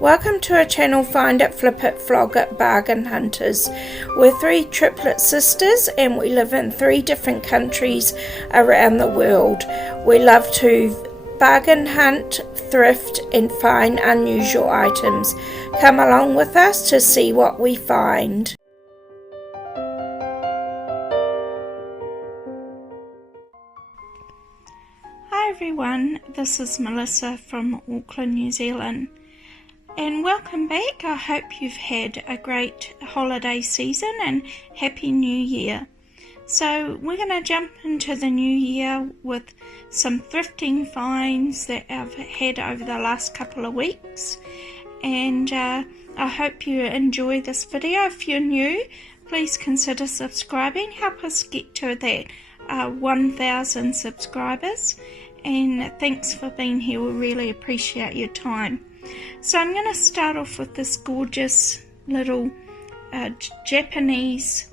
Welcome to our channel Find It, Flip It, Flog It, Bargain Hunters. We're three triplet sisters and we live in 3 different countries around the world. We love to bargain hunt, thrift and find unusual items. Come along with us to see what we find. Hi everyone, this is Melissa from Auckland, New Zealand. And welcome back. I hope you've had a great holiday season and Happy New Year. So we're going to jump into the new year with some thrifting finds that I've had over the last couple of weeks. And I hope you enjoy this video. If you're new, please consider subscribing. Help us get to that 1,000 subscribers. And thanks for being here. We really appreciate your time. So I'm going to start off with this gorgeous little Japanese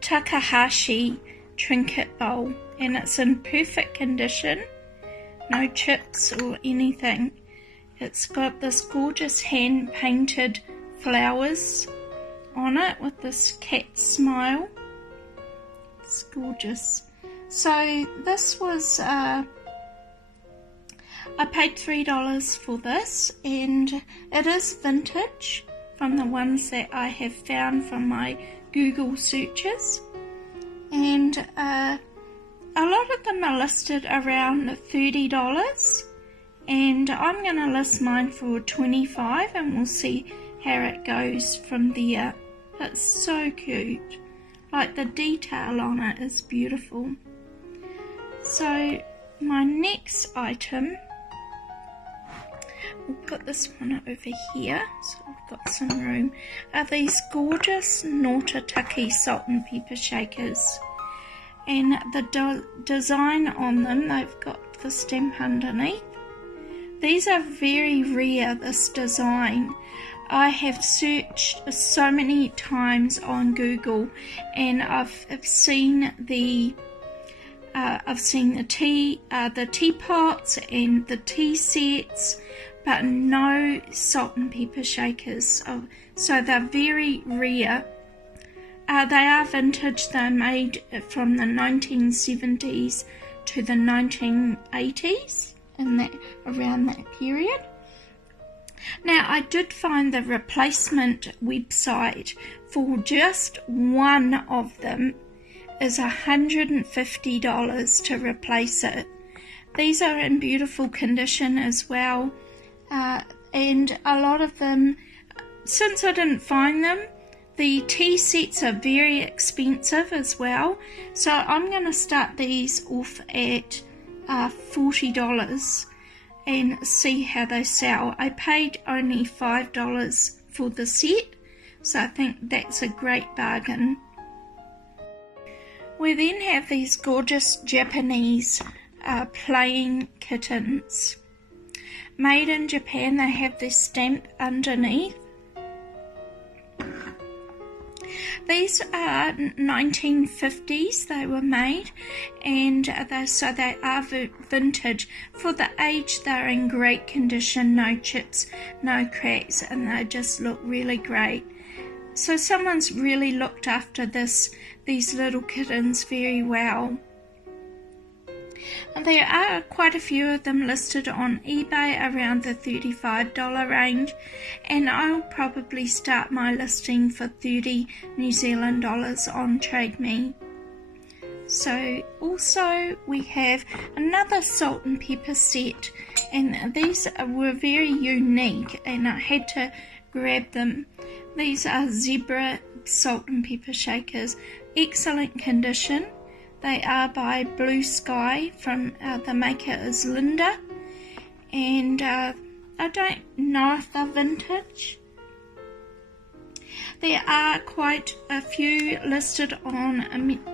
Takahashi trinket bowl, and it's in perfect condition, no chips or anything. It's got this gorgeous hand painted flowers on it with this cat smile. It's gorgeous. So this was I paid $3 for this, and it is vintage from the ones that I have found from my Google searches, and a lot of them are listed around $30, and I'm going to list mine for $25 and we'll see how it goes from there. It's so cute, like the detail on it is beautiful. So my next item, we'll put this one over here so we've got some room, are these gorgeous Naughty salt and pepper shakers. And the design on them, they've got the stamp underneath. These are very rare, this design. I have searched so many times on Google and I've seen the teapots and the tea sets, but no salt and pepper shakers. So they're very rare. They are vintage. They're made from the 1970s to the 1980s, around that period. Now I did find the replacement website for just one of them is $150 to replace it. These are in beautiful condition as well, and a lot of them, since I didn't find them, the tea sets are very expensive as well, so I'm going to start these off at $40 and see how they sell. I paid only $5 for the set, so I think that's a great bargain. We then have these gorgeous Japanese playing kittens. Made in Japan, they have this stamp underneath. These are 1950s they were made, and so they are vintage. For the age, they're in great condition, no chips, no cracks, and they just look really great. So someone's really looked after these little kittens very well. And there are quite a few of them listed on eBay around the $35 range, and I'll probably start my listing for $30 New Zealand dollars on Trade Me. So also we have another salt and pepper set, and these were very unique and I had to grab them. These are zebra salt and pepper shakers, excellent condition. They are by Blue Sky, from the maker is Linda, and I don't know if they're vintage. There are quite a few listed on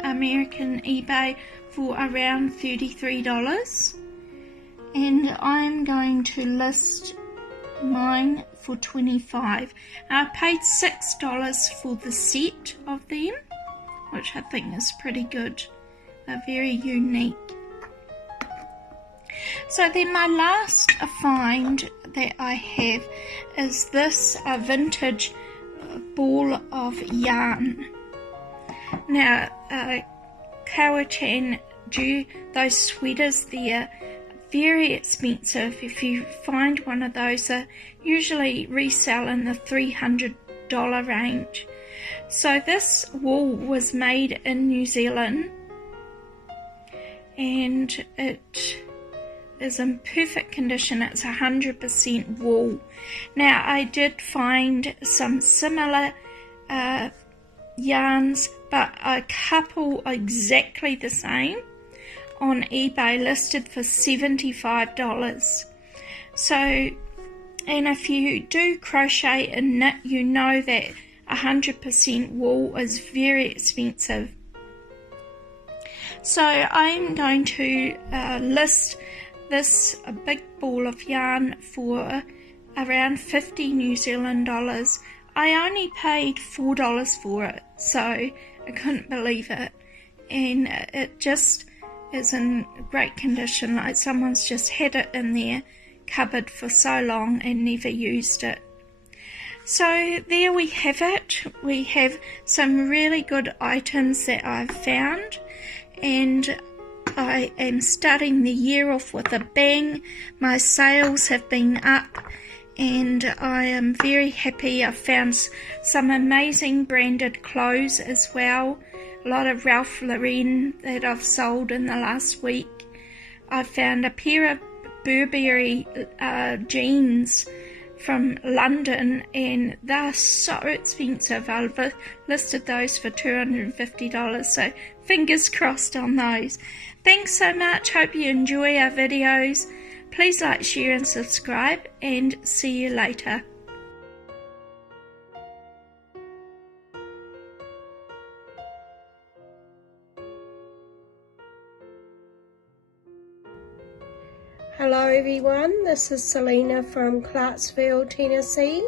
American eBay for around $33, and I'm going to list mine for $25. I paid $6 for the set of them, which I think is pretty good. They're very unique. So then my last find that I have is this vintage ball of yarn. Now, Kawachan do those sweaters there, very expensive. If you find one of those, they usually resell in the $300 range. So this wool was made in New Zealand, and it is in perfect condition. It's 100% wool. Now, I did find some similar yarns, but a couple exactly the same on eBay, listed for $75. So, and if you do crochet and knit, you know that 100% wool is very expensive. So I'm going to list this big ball of yarn for around 50 New Zealand dollars. I only paid $4 for it, so I couldn't believe it. And it just is in great condition, like someone's just had it in their cupboard for so long and never used it. So there we have it. We have some really good items that I've found, and I am starting the year off with a bang. My sales have been up and I am very happy. I've found some amazing branded clothes as well. A lot of Ralph Lauren that I've sold in the last week. I found a pair of Burberry jeans from London, and they're so expensive. I've listed those for $250, so fingers crossed on those. Thanks so much. Hope you enjoy our videos. Please like, share and subscribe, and see you later. Hello everyone, this is Selena from Clarksville, Tennessee.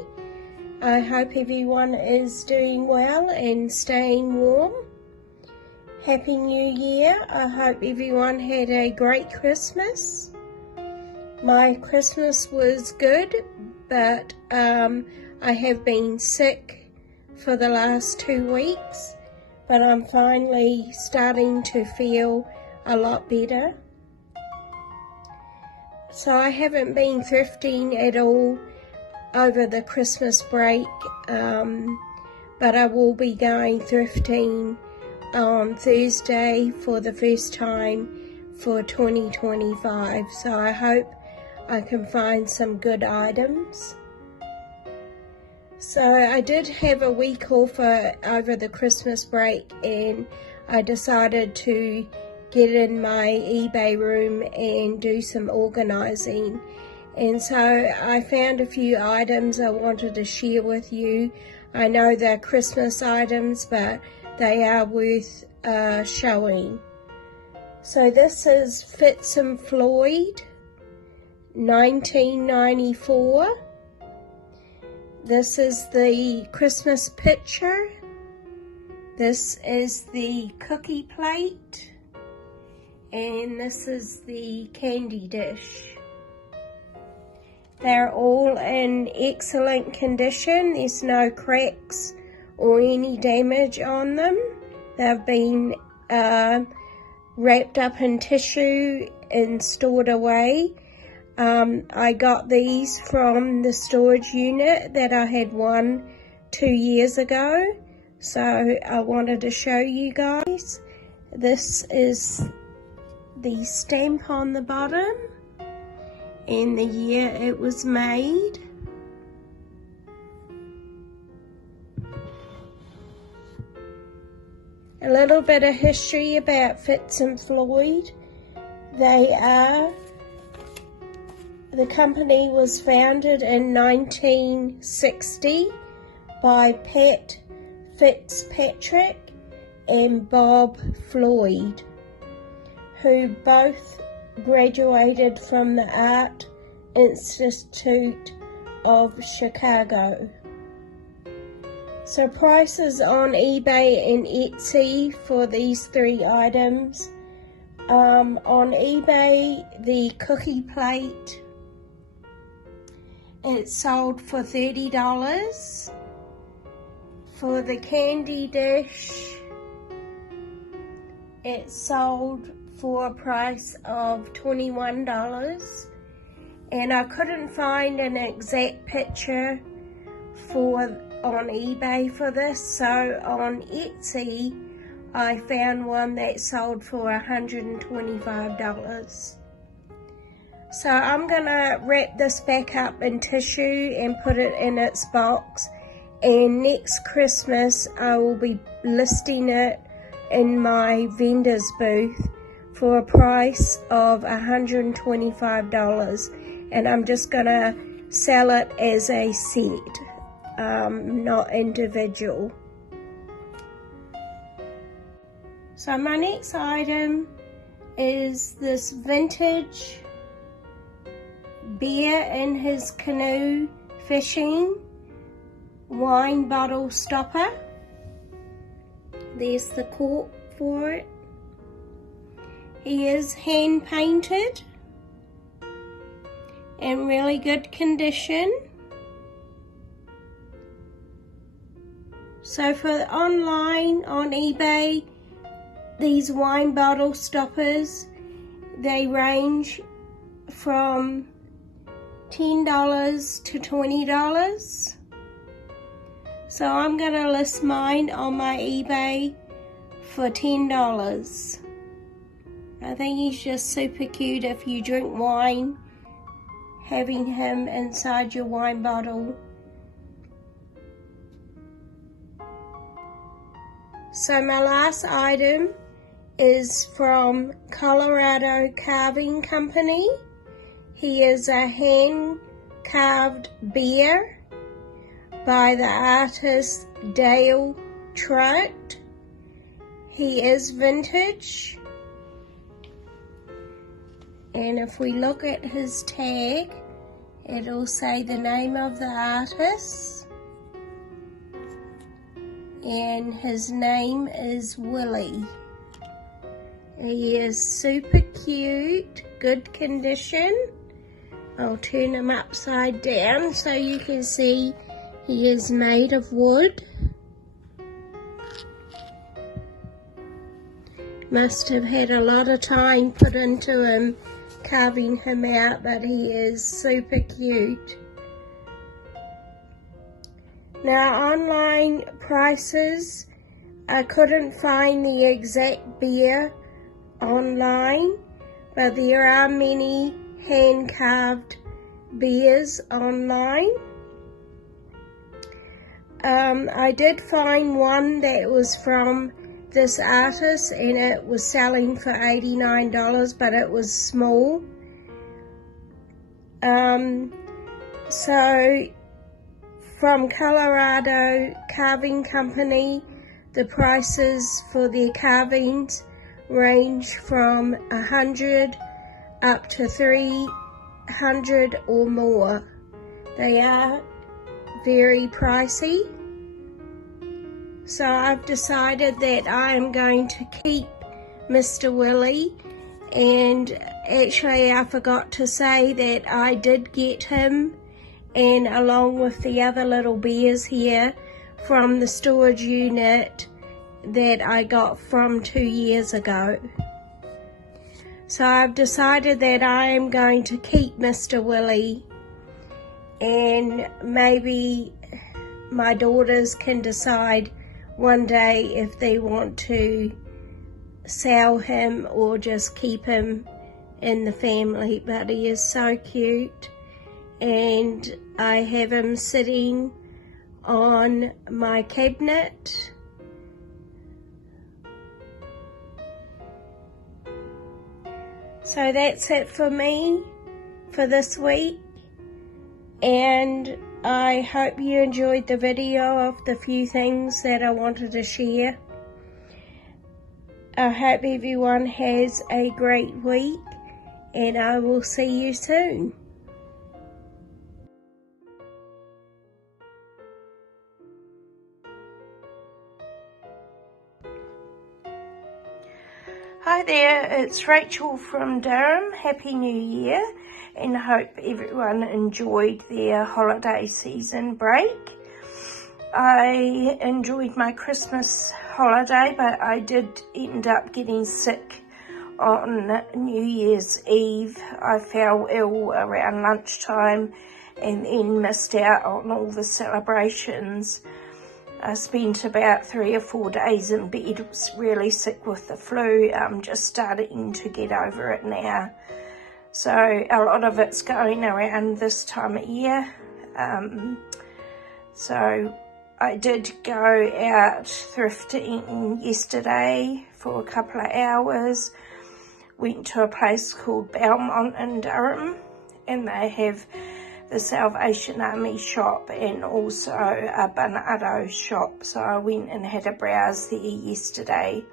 I hope everyone is doing well and staying warm. Happy New Year. I hope everyone had a great Christmas. My Christmas was good, but I have been sick for the last 2 weeks, but I'm finally starting to feel a lot better. So I haven't been thrifting at all over the Christmas break, but I will be going thrifting on Thursday for the first time for 2025. So I hope I can find some good items. So I did have a week off over the Christmas break, and I decided to get in my eBay room and do some organizing. And so I found a few items I wanted to share with you. I know they're Christmas items, but they are worth showing. So this is Fitz and Floyd, 1994. This is the Christmas picture. This is the cookie plate. And this is the candy dish. They're all in excellent condition. There's no cracks or any damage on them. They've been wrapped up in tissue and stored away. I got these from the storage unit that I had won 2 years ago. So I wanted to show you guys. This is the stamp on the bottom and the year it was made. A little bit of history about Fitz and Floyd. The company was founded in 1960 by Pat Fitzpatrick and Bob Floyd, who both graduated from the Art Institute of Chicago. So prices on eBay and Etsy for these 3 items On eBay, the cookie plate, it sold for $30. For the candy dish, it sold for a price of $21. And I couldn't find an exact picture on eBay for this, so on Etsy I found one that sold for $125. So I'm gonna wrap this back up in tissue and put it in its box, and next Christmas I will be listing it in my vendor's booth for a price of $125, and I'm just gonna sell it as a set, not individual. So my next item is this vintage bear in his canoe fishing wine bottle stopper. There's the cork for it. He is hand painted in really good condition. So for online on eBay, these wine bottle stoppers, they range from $10 to $20. So I'm gonna list mine on my eBay for $10. I think he's just super cute if you drink wine, having him inside your wine bottle. So my last item is from Colorado Carving Company. He is a hand-carved bear by the artist Dale Trout. He is vintage. And if we look at his tag, it'll say the name of the artist. And his name is Willie. He is super cute, good condition. I'll turn him upside down so you can see he is made of wood. Must have had a lot of time put into him, carving him out, but he is super cute. Now, online prices, I couldn't find the exact bear online, but there are many hand-carved bears online. I did find one that was from this artist, and it was selling for $89, but it was small. So from Colorado Carving Company, the prices for their carvings range from $100 up to $300 or more. They are very pricey. So I've decided that I am going to keep Mr. Willie, and actually I forgot to say that I did get him, and along with the other little bears here, from the storage unit that I got from 2 years ago. So I've decided that I am going to keep Mr. Willie, and maybe my daughters can decide one day if they want to sell him or just keep him in the family. But he is so cute, and I have him sitting on my cabinet. So that's it for me for this week, and I hope you enjoyed the video of the few things that I wanted to share. I hope everyone has a great week, and I will see you soon. Hi there, it's Rachel from Durham. Happy New Year, and hope everyone enjoyed their holiday season break. I enjoyed my Christmas holiday, but I did end up getting sick on New Year's Eve. I fell ill around lunchtime and then missed out on all the celebrations. I spent about 3 or 4 days in bed, was really sick with the flu. I'm just starting to get over it now. So a lot of it's going around this time of year. So I did go out thrifting yesterday for a couple of hours. Went to a place called Belmont in Durham, and they have the Salvation Army shop and also a Barnardo shop. So I went and had a browse there yesterday,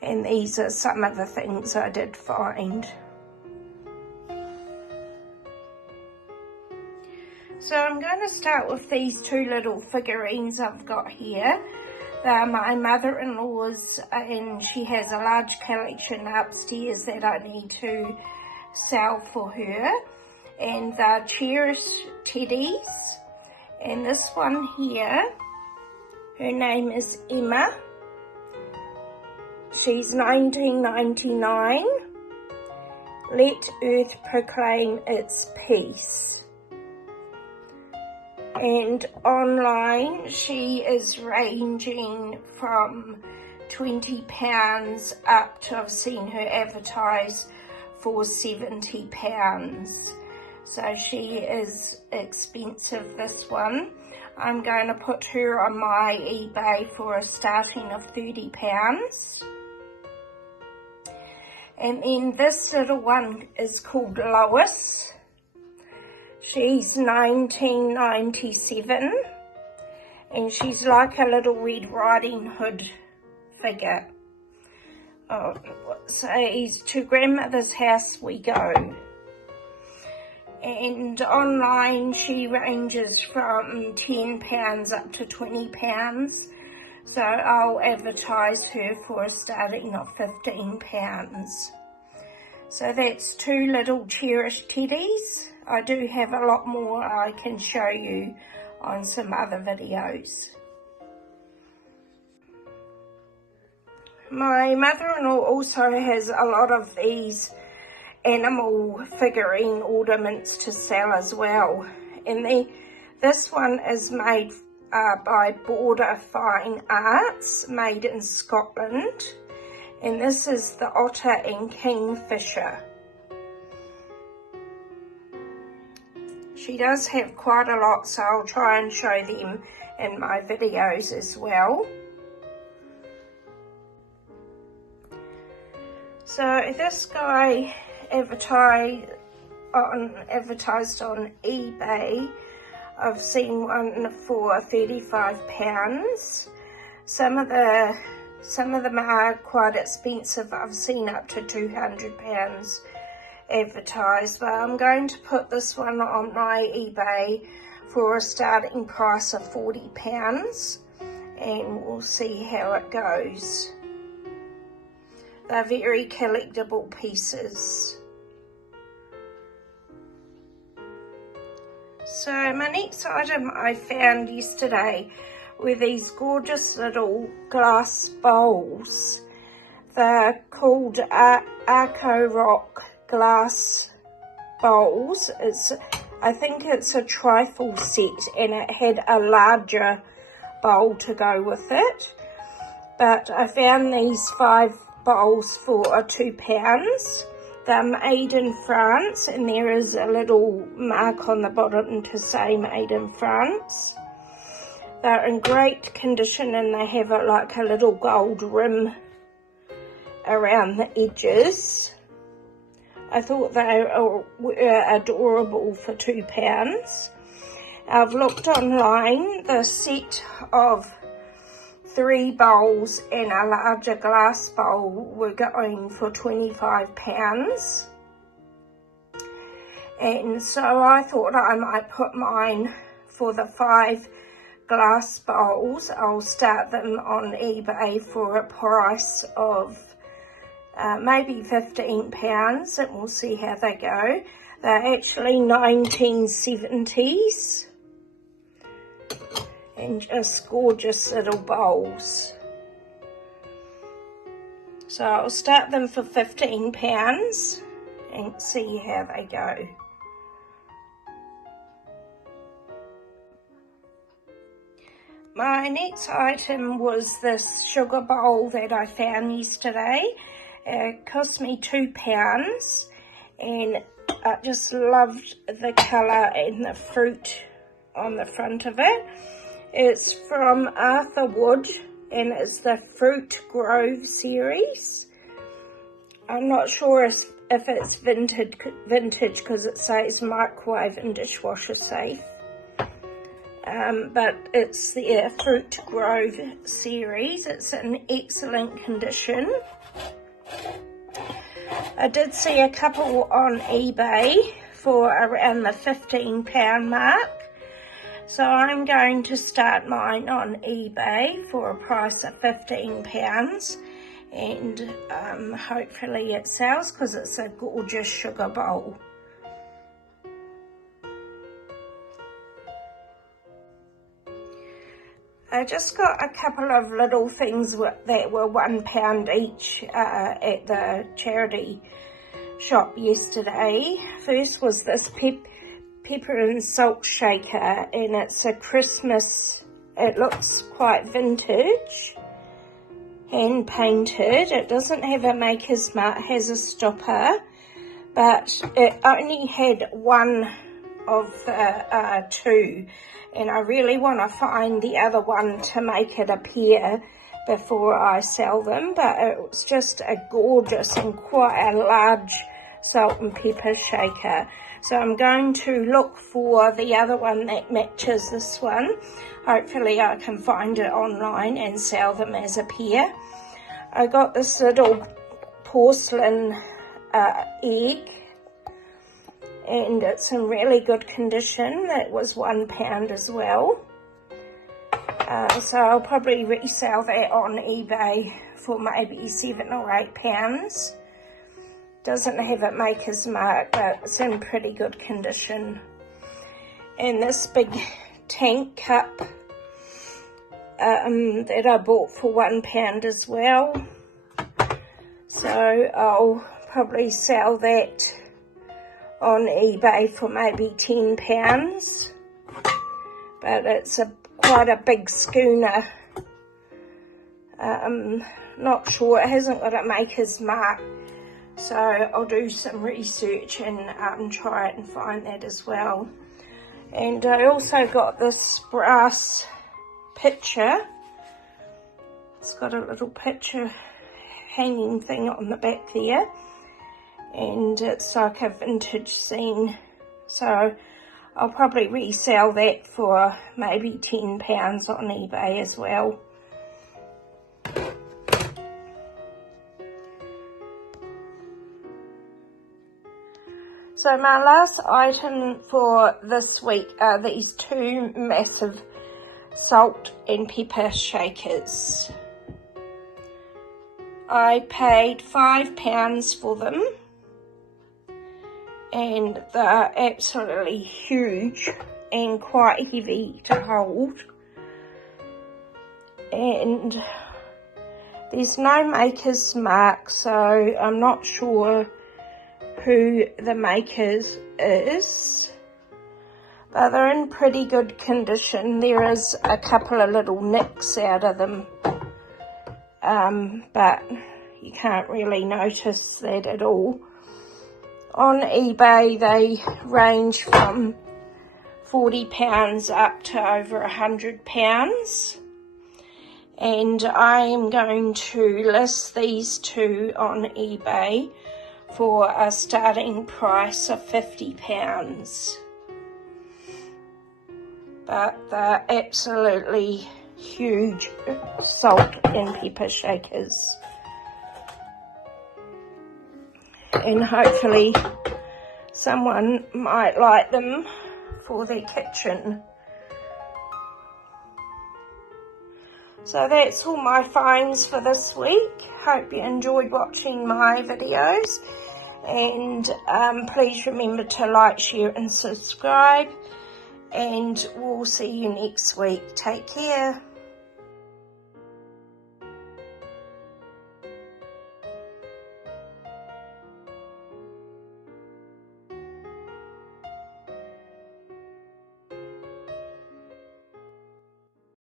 and these are some of the things I did find. So I'm going to start with these 2 little figurines I've got here. They're my mother-in-law's, and she has a large collection upstairs that I need to sell for her. And they're cherished teddies. And this one here, her name is Emma. She's 1999. Let Earth proclaim its peace. And online she is ranging from £20 up to, I've seen her advertised for £70. So she is expensive, this one. I'm going to put her on my eBay for a starting of £30. And then this little one is called Lois. She's 1997, and she's like a little Red Riding Hood figure. Oh, so to grandmother's house we go. And online she ranges from £10 up to £20. So I'll advertise her for a starting of £15. So that's 2 little cherished teddies. I do have a lot more I can show you on some other videos. My mother-in-law also has a lot of these animal figurine ornaments to sell as well. And this one is made by Border Fine Arts, made in Scotland. And this is the otter and kingfisher. She does have quite a lot, so I'll try and show them in my videos as well. So this guy advertised on eBay. I've seen one for £35. Some of them are quite expensive. I've seen up to £200 advertised, but I'm going to put this one on my eBay for a starting price of £40, and we'll see how it goes. They're very collectible pieces. So my next item I found yesterday were these gorgeous little glass bowls. They're called Arco Rock glass bowls. I think it's a trifle set, and it had a larger bowl to go with it. But I found these 5 bowls for £2. They're made in France, and there is a little mark on the bottom to say made in France. They're in great condition, and they have like a little gold rim around the edges. I thought they were adorable for £2. I've looked online. The set of 3 bowls and a larger glass bowl were going for £25. And so I thought I might put mine for the 5 glass bowls. I'll start them on eBay for a price of maybe £15, and we'll see how they go. They're actually 1970s and just gorgeous little bowls. So I'll start them for £15 and see how they go. My next item was this sugar bowl that I found yesterday. It cost me £2 and I just loved the colour and the fruit on the front of it. It's from Arthur Wood and it's the Fruit Grove series. I'm not sure if it's vintage because it says microwave and dishwasher safe. But it's the Fruit Grove series. It's in excellent condition. I did see a couple on eBay for around the £15 mark. So I'm going to start mine on eBay for a price of £15 and hopefully it sells because it's a gorgeous sugar bowl. I just got a couple of little things that were £1 each at the charity shop yesterday. First was this pepper and salt shaker, and it's a Christmas, it looks quite vintage, hand painted. It doesn't have a maker's mark, it has a stopper, but it only had one of the two, and I really want to find the other one to make it appear before I sell them. But it was just a gorgeous and quite a large salt and pepper shaker. So I'm going to look for the other one that matches this one. Hopefully I can find it online and sell them as a pair. I got this little porcelain egg, and it's in really good condition. It was £1 as well. So I'll probably resell that on eBay for maybe £7 or £8. Doesn't have a maker's mark, but it's in pretty good condition. And this big tank cup that I bought for £1 as well. So I'll probably sell that on eBay for maybe £10. But it's quite a big schooner. Not sure, it hasn't got a maker's mark. So I'll do some research and try it and find that as well. And I also got this brass pitcher. It's got a little picture hanging thing on the back there. And it's like a vintage scene. So I'll probably resell that for maybe £10 on eBay as well. So my last item for this week are these two massive salt and pepper shakers. I paid £5 for them, and they're absolutely huge and quite heavy to hold. And there's no maker's mark, so I'm not sure who the makers is, but they're in pretty good condition. There is a couple of little nicks out of them, but you can't really notice that at all. On eBay they range from £40 up to over £100, and I am going to list these two on eBay for a starting price of £50. But they're absolutely huge salt and pepper shakers. And hopefully someone might like them for their kitchen. So that's all my finds for this week. Hope you enjoyed watching my videos, and please remember to like, share and subscribe, and we'll see you next week. Take care.